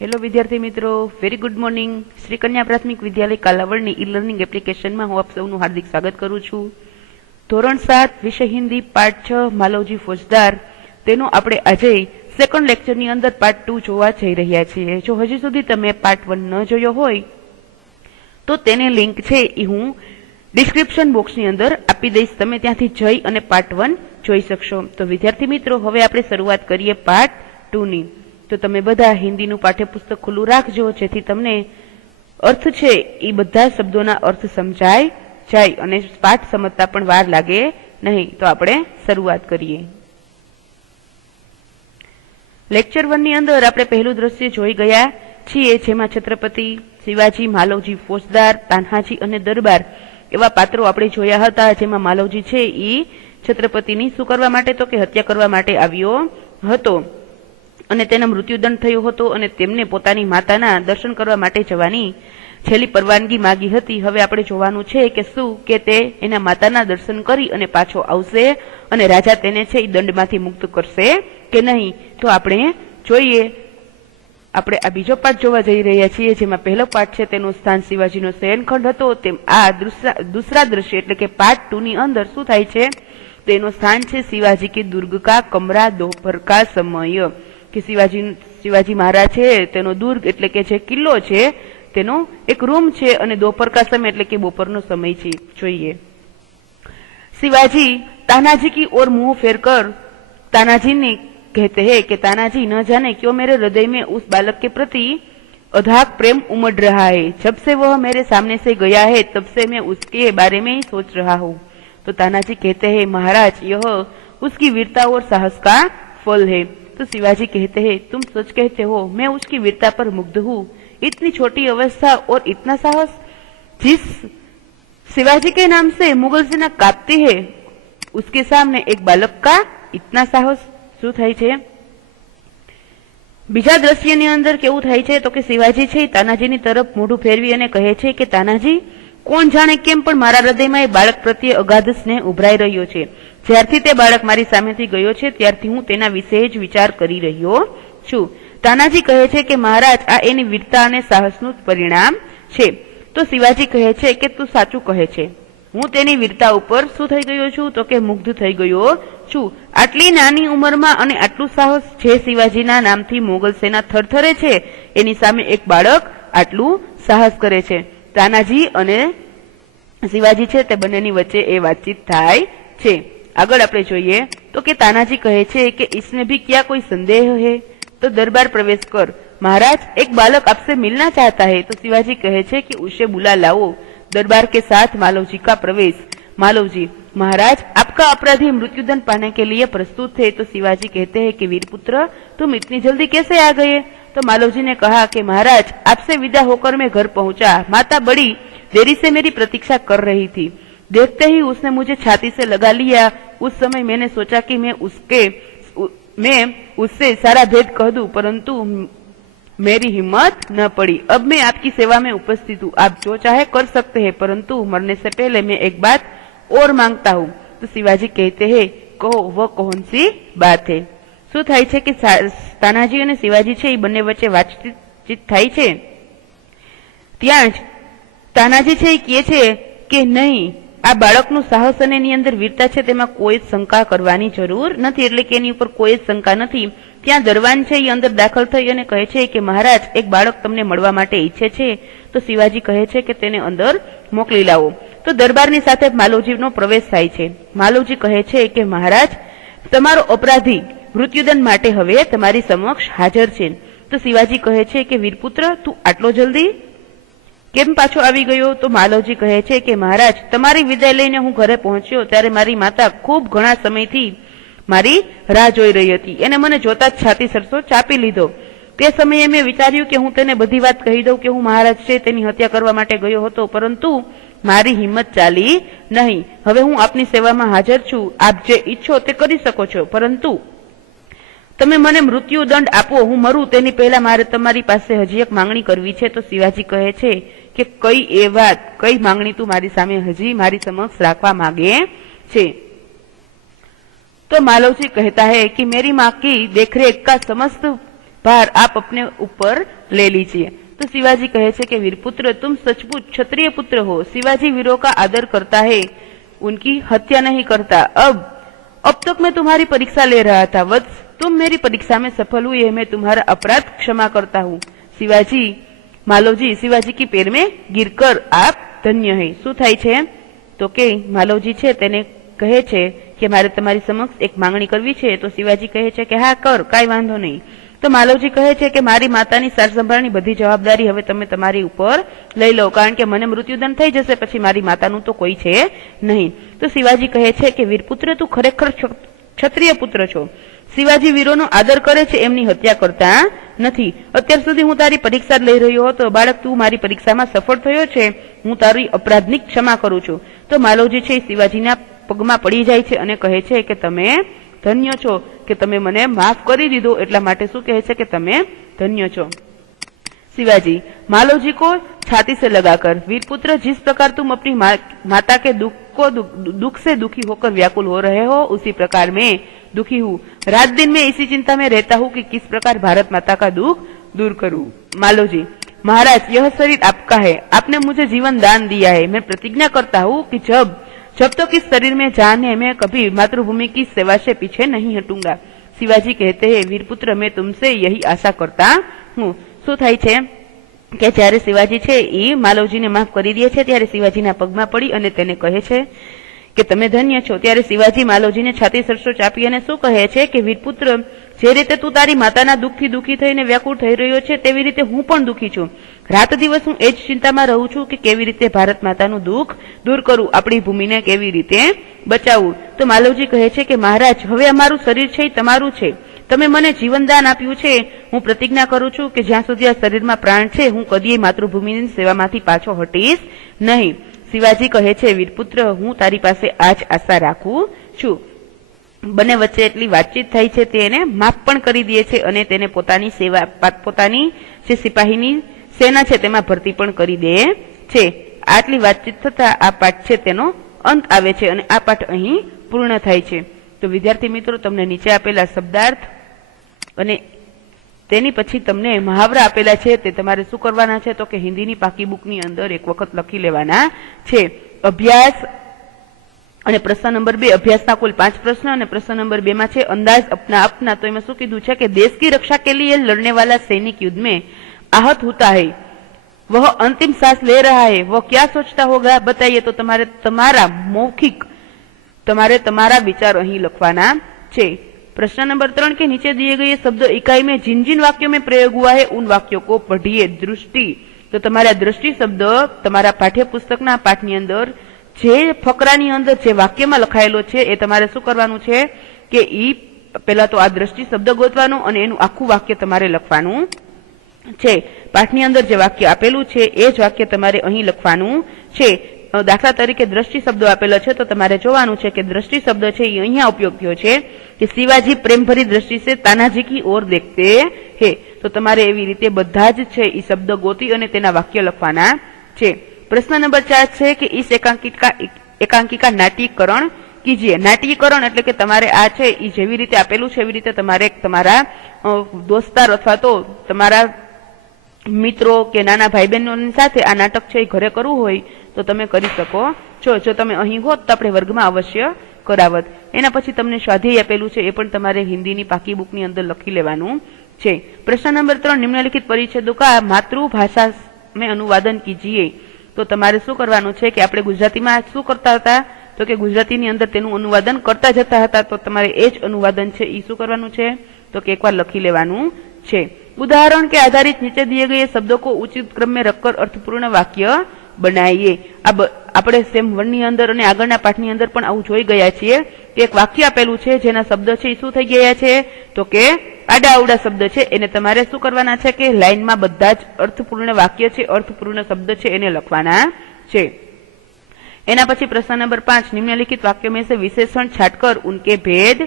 Hello વિદ્યાર્થી મિત્રો, very good morning. Shri કન્યા પ્રાથમિક વિદ્યાલય કાલાવડની ઈ લર્નિંગ એપ્લિકેશનમાં હું આપ સૌનું હાર્દિક સ્વાગત કરું છું. ધોરણ 7 વિષય હિન્દી પાઠ 6 માલવજી ફોજદાર તેનો આપણે આજે સેકન્ડ લેક્ચરની અંદર પાર્ટ 2 જોવા જઈ રહ્યા છીએ. જો હજી સુધી તમે પાર્ટ 1 ન જોયો હોય તો તેની લિંક છે એ હું ડિસ્ક્રિપ્શન બોક્સની અંદર આપી દઈશ. તમે ત્યાંથી જઈ અને પાર્ટ 1 જોઈ શકશો. તો વિદ્યાર્થી મિત્રો, હવે આપણે શરૂઆત કરીએ પાર્ટ 2 ની. તો તમે બધા હિન્દીનું પાઠ્યપુસ્તક ખુલ્લું રાખજો, જેથી તમને અર્થ છે એ બધા શબ્દોના અર્થ સમજાય જાય અને પાઠ સમજતા પણ વાર લાગે નહીં. તો આપણે શરૂઆત કરીએ. લેક્ચર 1 ની અંદર આપણે પહેલું દ્રશ્ય જોઈ ગયા છીએ, જેમાં છત્રપતિ શિવાજી, માલવજી ફોજદાર, તાન્હાજી અને દરબાર એવા પાત્રો આપણે જોયા હતા. જેમાં માલવજી છે એ છત્રપતિની શું કરવા માટે, તો કે હત્યા કરવા માટે આવ્યો હતો અને તેનો મૃત્યુદંડ થયો હતો અને તેમને પોતાની માતાના દર્શન કરવા માટે જવાની છેલ્લી પરવાનગી માગી હતી. હવે આપણે જોવાનું છે કે શું કે તે એના માતાના દર્શન કરી અને પાછો આવશે અને રાજા તેને છે એ દંડમાંથી મુક્ત કરશે કે નહીં. તો આપણે જોઈએ. આપણે આ બીજો પાઠ જોવા જઈ રહ્યા છીએ, જેમાં પહેલો પાઠ છે તેનું સ્થાન શિવાજીનો શયનખંડ હતો. તેમ આ દૂસરા દ્રશ્ય એટલે કે પાર્ટ 2 ની અંદર શું થાય છે, તેનું સ્થાન છે શિવાજી કે દુર્ગ કા કમરા દોપહર કા સમય, કે શિવાજી મહારાજ છે તેનો દુર્ગ એટલે કે જે કિલ્લો છે તેનો એક રૂમ છે અને દોપહર કા સમય એટલે કે બપોરનો સમય છે. જોઈએ. शिवाजी तानाजी की ओर मुंह फेरकर तानाजी ने कहते हैं कि तानाजी न जाने क्यों मेरे हृदय में उस बालक के प्रति अथाग प्रेम उमड़ रहा है. जब से वह मेरे सामने से गया है तब से मैं उसके बारे में ही सोच रहा हूँ. तो तानाजी कहते हैं, महाराज यह उसकी वीरता और साहस का फल है. तो शिवाजी कहते हैं, तुम सच कहते हो, मैं उसकी वीरता पर मुग्ध हूँ. इतनी छोटी अवस्था और इतना साहस. जिस शिवाजी के नाम से मुगल सेना कांपती है, उसके सामने एक बालक का इतना साहस. શું થાય છે બીજા દ્રશ્યની અંદર કેવું થાય છે, તો કે શિવાજી છે તાનાજીની તરફ મોઢું ફેરવી અને કહે છે કે તાનાજી, કોણ જાણે કેમ પણ મારા હૃદયમાં એ બાળક પ્રત્યે અગાધ સ્નેહ ઉભરાઈ રહ્યો છે. જ્યારથી તે બાળક મારી સામેથી ગયો છે ત્યારથી હું તેના વિશે જ વિચાર કરી રહ્યો છું. તાનાજી કહે છે કે મહારાજ, આ એની વીરતા અને સાહસનું પરિણામ છે. તો શિવાજી કહે છે કે તું સાચું કહે છે, હું તેની વીરતા ઉપર શું થઈ ગયો છું, તો કે મુગ્ધ થઈ ગયો છું. આટલી નાની ઉંમરમાં અને આટલું સાહસ, જે શિવાજીના નામથી મોગલ સેના થરથરે છે એની સામે એક બાળક આટલું સાહસ કરે છે. તાનાજી અને શિવાજી છે તે બંનેની વચ્ચે એ વાતચીત થાય છે. આગળ આપણે જોઈએ તો કે તાનાજી કહે છે કે इसमें भी क्या कोई संदेह है. तो दरबार प्रवेश कर, महाराज एक बालक आपसे मिलना चाहता है. तो शिवाजी कहे छे कि उसे बुला लाओ. दरबार के साथ मालवजी का प्रवेश. मालवजी, महाराज आपका अपराधी मृत्युदंड पाने के लिए प्रस्तुत है. तो शिवाजी कहते हैं कि वीरपुत्र, तुम इतनी जल्दी कैसे आ गए. तो मालवजी ने कहा कि महाराज आपसे विदा होकर मैं घर पहुंचा. माता बड़ी देरी से मेरी प्रतीक्षा कर रही थी. देखते ही उसने मुझे छाती से लगा लिया. उस समय मैंने सोचा कि मैं उससे सारा भेद कह दूं, परंतु मेरी हिम्मत न पड़ी. अब मैं आपकी सेवा में उपस्थित हूँ. आप जो चाहे कर सकते हैं, परंतु मरने से पहले मैं एक बात और मांगता हूँ. तो शिवाजी कहते हैं, कहो वह कौन सी बात है. શું થાય છે કે તાનાજી અને શિવાજી છે એ બંને વચ્ચે વાતચીત થાય છે. ત્યાં જ તાનાજી છે એ કહે છે કે નહીં, આ બાળકનું સાહસ અને એની અંદર વીરતા છે તેમાં કોઈ શંકા કરવાની જરૂર નથી, એટલે કે એની ઉપર કોઈ શંકા નથી. ત્યાં દરવાન છે એ અંદર દાખલ થઈ અને કહે છે કે મહારાજ એક બાળક તમને મળવા માટે ઈચ્છે છે. તો શિવાજી કહે છે કે તેને અંદર મોકલી લાવો. તો દરબારની સાથે માલવજીનો પ્રવેશ થાય છે. માલવજી કહે છે કે મહારાજ, તમારો અપરાધી મૃત્યુદંડ માટે હવે તમારી સમક્ષ હાજર છે. તો શિવાજી કહે છે કે વીરપુત્ર, તું આટલો જલ્દી કેમ પાછો આવી ગયો. તો માલવજી કહે છે કે મહારાજ, તમારી વિદાય લઈને હું ઘરે પહોંચ્યો ત્યારે મારી માતા ખૂબ ઘણા સમયથી મારી રાહ જોઈ રહી હતી. એને મને જોતા જ છાતી સરસો ચાપી લીધો. તે સમયે મેં વિચાર્યું કે હું તેને બધી વાત કહી દઉં કે હું મહારાજ છે તેની હત્યા કરવા માટે ગયો હતો, પરંતુ મારી હિંમત ચાલી નહીં. હવે હું આપની સેવામાં હાજર છું. આપ જે ઈચ્છો તે કરી શકો છો, પરંતુ તમે મને મૃત્યુદંડ આપો. હું મરું તેની પહેલા મારે તમારી પાસે હજી એક માંગણી કરવી છે. તો શિવાજી કહે છે કે કઈ માંગણી તું મારી સામે હજી મારી સમક્ષ રાખવા માંગે છે. तो मालवजी कहता है कि मेरी माँ की देखरेख का समस्त भार आप अपने ऊपर ले लीजिए। तो शिवाजी कहे छे कि वीरपुत्र तुम सचमुच क्षत्रिय पुत्र हो। शिवाजी वीरों का आदर करता है, उनकी हत्या नहीं करता। अब तक मैं तुम्हारी परीक्षा ले रहा था वत्स, तुम मेरी परीक्षा में सफल हुए, मैं तुम्हारा अपराध क्षमा करता हूँ। शिवाजी मालवजी शिवाजी की पैर में गिरकर आप धन्य है। શું થાય છે તો કે માલવજી છે તેને કહે છે કે મારે તમારી સમક્ષ એક માંગણી કરવી છે। તો શિવાજી કહે છે કે હા કર, કાંઈ વાંધો નહીં। તો માલવજી કહે છે કે મારી માતાની સાર સંભાળની બધી જવાબદારી હવે તમે તમારી ઉપર લઈ લો, કારણ કે મને મૃત્યુદંડ થઈ જશે પછી મારી માતાનું તો કોઈ છે નહીં। તો શિવાજી કહે છે કે વીરપુત્ર તું ખરેખર ક્ષત્રિય પુત્ર છો। શિવાજી વીરોનો આદર કરે છે, એમની હત્યા કરતા નથી। અત્યાર સુધી હું તારી પરીક્ષા લઈ રહ્યો હતો, બાળક તું મારી પરીક્ષામાં સફળ થયો છે, હું તારી અપરાધની ક્ષમા કરું છું। તો માલવજી છે શિવાજીના પગમાં પડી જાય છે અને કહે છે કે તમે ધન્ય છો કે તમે મને માફ કરી દીધો, એટલા માટે શું કહે છે કે તમે ધન્ય છો। शिवाजी मालवजी को छाती से लगाकर, वीरपुत्र जिस प्रकार तुम अपनी माता के दुख से दुखी होकर व्याकुल हो रहे हो, उसी प्रकार मैं दुखी हूँ। रात दिन मैं इसी चिंता में रहता हूँ कि किस प्रकार भारत माता का दुख दूर करूँ। मालवजी महाराज यह शरीर आपका है, आपने मुझे जीवन दान दिया है। मैं प्रतिज्ञा करता हूँ कि जब तक इस शरीर में जान है मैं कभी मातृभूमि की सेवा से पीछे नहीं हटूंगा। शिवाजी कहते हैं वीरपुत्र मैं तुमसे यही आशा करता हूँ। શું થાય છે કે જ્યારે શિવાજી છે એ માલવજીને માફ કરી દે છે ત્યારે શિવાજીના પગમાં પડી અને તેને કહે છે કે તમે ધન્ય છો। ત્યારે શિવાજી માલવજીને છાતી સરસો ચાપી અને શું કહે છે કે વીરપુત્ર જે રીતે તું તારી માતાના દુઃખથી દુઃખી થઈને વ્યાકુળ થઈ રહ્યો છે તેવી રીતે હું પણ દુઃખી છું। રાત દિવસ હું એ જ ચિંતામાં રહું છું કે કેવી રીતે ભારત માતાનું દુઃખ દૂર કરું, આપણી ભૂમિને કેવી રીતે બચાવવું। તો માલવજી કહે છે કે મહારાજ હવે અમારું શરીર છે એ તમારું છે, તમે મને જીવનદાન આપ્યું છે, હું પ્રતિજ્ઞા કરું છું કે જ્યાં સુધી આ શરીરમાં પ્રાણ છે હું કદીય માતૃભૂમિની સેવામાંથી પાછો હટીશ નહીં। શિવાજી કહે છે વીરપુત્ર હું તારી પાસે આ જ આશા રાખું છું। બંને વચ્ચે એટલી વાતચીત થઈ છે તે એને માફ પણ કરી દે છે અને તેને પોતાની સેવા પોતાની જે સિપાહીની સેના છે તેમાં ભરતી પણ કરી દે છે। આટલી વાતચીત થતા આ પાઠ છે તેનો અંત આવે છે અને આ પાઠ અહીં પૂર્ણ થાય છે। તો વિદ્યાર્થી મિત્રો તમને નીચે આપેલા શબ્દાર્થ અને તેની પછી તમને મહાવરા આપેલા છે તે તમારે શું કરવાના છે તો કે હિન્દીની પાકી બુકની અંદર એક વખત લખી લેવાના છે। અભ્યાસ અને પ્રશ્ન નંબર 2 અભ્યાસના કુલ 5 प्रश्न અને प्रश्न नंबर 2 માં છે अंदाज अपना अपना। तो એમાં શું કીધું છે કે देश की रक्षा के लिए लड़ने वाला सैनिक युद्ध में आहत होता है, वह अंतिम सांस ले रहा है, वह क्या सोचता होगा बताइए। तो તમારે તમારા મૌખિક તમારે તમારા વિચાર અહીં લખવાના છે। प्रश्न नंबर 3 के नीचे दिए गए शब्द इकाई में जिन जिन वाक्यों में प्रयोग हुआ है उन वाक्यों को पढ़िए। दृष्टि तो તમારા दृष्टि शब्द તમારા પાઠ્યપુસ્તકના પાઠની અંદર જે ફકરાની અંદર જે વાક્યમાં લખાયેલો છે એ તમારે શું કરવાનું છે કે ઈ પહેલા તો આ दृष्टि શબ્દ ગોતવાનો અને એનું આખું વાક્ય તમારે લખવાનું છે। પાઠની અંદર જે વાક્ય આપેલું છે એ જ વાક્ય તમારે અહીં લખવાનું છે। દાખલા તરીકે દ્રષ્ટિ શબ્દ આપેલો છે તો તમારે જોવાનું છે કે દ્રષ્ટિ શબ્દ છે એ અહીંયા ઉપયોગ થયો છે કે शिवाजी प्रेम भरी दृष्टि से तानाजी की ओर देखते हैं। तो તમારે એવી રીતે બધા જ છે એ શબ્દ ગોતી અને તેના વાક્ય લખવાના છે। प्रश्न नंबर 4 છે કે इस एकांकी का नाट्यीकरण कीजिए। नाट्यीकरण એટલે કે તમારે આ છે એ જેવી રીતે આપેલું છે એવી રીતે તમારે તમારા દોસ્તાર અથવા તો તમારા મિત્રો કે નાના ભાઈ બહેનોની સાથે આ નાટક છે એ ઘરે કરવું હોય તો તમે કરી શકો છો। જો તમે અહીં હોત તો આપણે વર્ગમાં અવશ્ય કરાવત। એના પછી તમને સ્વાધ્યાય આપેલું છે એ પણ તમારે હિન્દીની પાકી બુકની અંદર લખી લેવાનું છે। प्रश्न नंबर 3 निम्नलिखित परिच्छेदों का मातृभाषा में अनुवादन कीजिए। तो તમારે શું કરવાનું છે કે આપણે ગુજરાતીમાં શું કરતા હતા તો કે ગુજરાતીની અંદર તેનું અનુવાદન કરતા જતા હતા તો તમારે એ જ અનુવાદન છે એ શું કરવાનું છે તો કે એકવાર લખી લેવાનું છે। उदाहरण के आधारित नीचे दिए गए शब्दों को उचित क्रम में रखकर अर्थपूर्ण वाक्य बनाइए। अब આપણે સેમ 1 ની અંદર અને આગળના પાઠની અંદર પણ આવું જોઈ ગયા છીએ કે એક વાક્ય આપેલું છે જેના શબ્દ છે એ શું થઈ ગયા છે તો કે આડા અવડા શબ્દ છે એને તમારે શું કરવાના છે કે લાઈનમાં બધા જ અર્થપૂર્ણ વાક્ય છે અર્થપૂર્ણ શબ્દ છે એને લખવાના છે। એના પછી प्रश्न नंबर 5 निम्नलिखित वाक्यों में से विशेषण छाटकर उनके भेद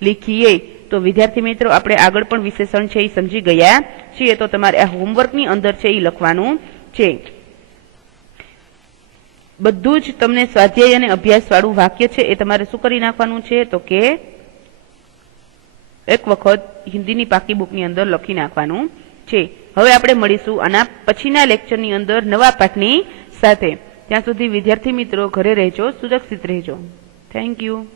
लिखिए। तो विद्यार्थी मित्रों આપણે આગળ પણ વિશેષણ છે એ સમજી ગયા છીએ તો તમારે આ હોમવર્કની અંદર છે એ લખવાનું છે। બધું જ તમને સ્વાધ્યાય અને અભ્યાસ વાળું વાક્ય છે એ તમારે શું કરી નાખવાનું છે તો કે એક વખત હિન્દીની પાકી બુકની અંદર લખી નાખવાનું છે. હવે આપણે મળીશું આના પછીના લેક્ચરની અંદર નવા પાઠની સાથે. ત્યાં સુધી વિદ્યાર્થી મિત્રો ઘરે રહેજો, સુરક્ષિત રહેજો. Thank you.